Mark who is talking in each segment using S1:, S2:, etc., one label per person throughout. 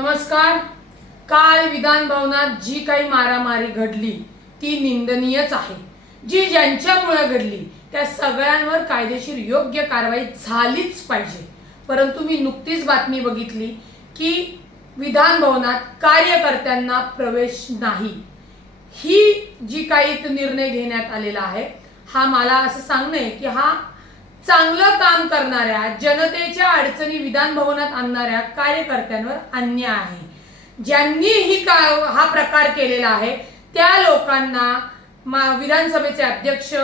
S1: नमस्कार. काल विधान भवनात जी काही मारामारी घडली ती निंदनीयच आहे. जी ज्यांच्यामुळे घडली त्या सगळ्यांवर कायदेशीर योग्य कारवाई झालीच पाहिजे. परंतु मी नुकतीच बातमी बघितली की विधान भवनात कार्यकर्त्यांना प्रवेश नाही. ही जी काही निर्णय घेण्यात आलेला आहे हा मला असं सांगणं आहे की हा चांगलं काम करणाऱ्या जनतेच्या अडचणी विधान भवनात आणणाऱ्या कार्यकर्त्यांवर अन्याय आहे. ज्यांनी ही का हा प्रकार केलेला आहे त्या लोकांना मा विधानसभेचे अध्यक्ष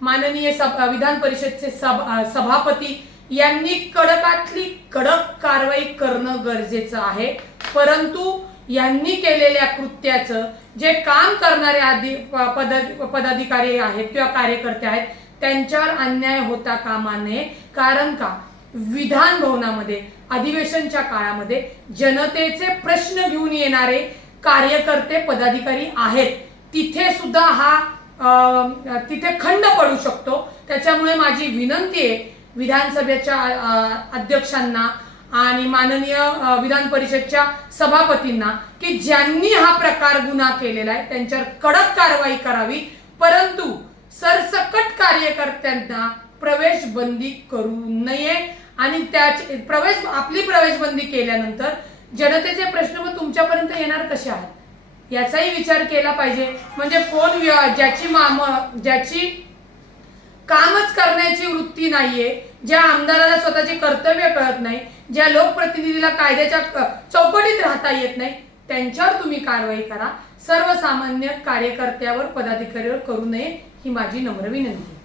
S1: माननीय सभ विधान परिषदचे सभा सभापती यांनी कडकातली कडक कारवाई करणं गरजेचं आहे. परंतु यांनी केलेल्या कृत्याचं जे काम करणारे आधी पद पदाधिकारी आहेत किंवा कार्यकर्ते आहेत त्यांच्यावर अन्याय होता कामा नये. कारण का? विधान भवनामध्ये अधिवेशनच्या काळामध्ये जनतेचे प्रश्न घेऊन येणारे कार्यकर्ते पदाधिकारी आहेत. तिथे सुद्धा हा तिथे खंड पडू शकतो. त्याच्यामुळे माझी विनंती आहे विधानसभेच्या अध्यक्षांना आणि माननीय विधान परिषदच्या सभापतींना की ज्यांनी हा प्रकार गुन्हा केलेला आहे त्यांच्यावर कडक कारवाई करावी. परंतु सरसक कार्यकर्त्यांना प्रवेश बंदी करू नये. आणि त्याचे प्रवेश आपली प्रवेश बंदी केल्यानंतर जनतेचे प्रश्न मग तुमच्यापर्यंत येणार कसे आहेत? याचाही विचार केला पाहिजे. म्हणजे कोण ज्याची माम ज्याची कामच करण्याची वृत्ती नाहीये ज्या आमदाराला स्वतःचे कर्तव्य कळत नाही ज्या लोकप्रतिनिधीला कायद्याच्या चौकटीत राहता येत नाही त्यांच्यावर तुम्ही कारवाई करा. सर्वसामान्य कार्यकर्त्यावर पदाधिकाऱ्यावर करू नये ही माझी नम्र विनंती.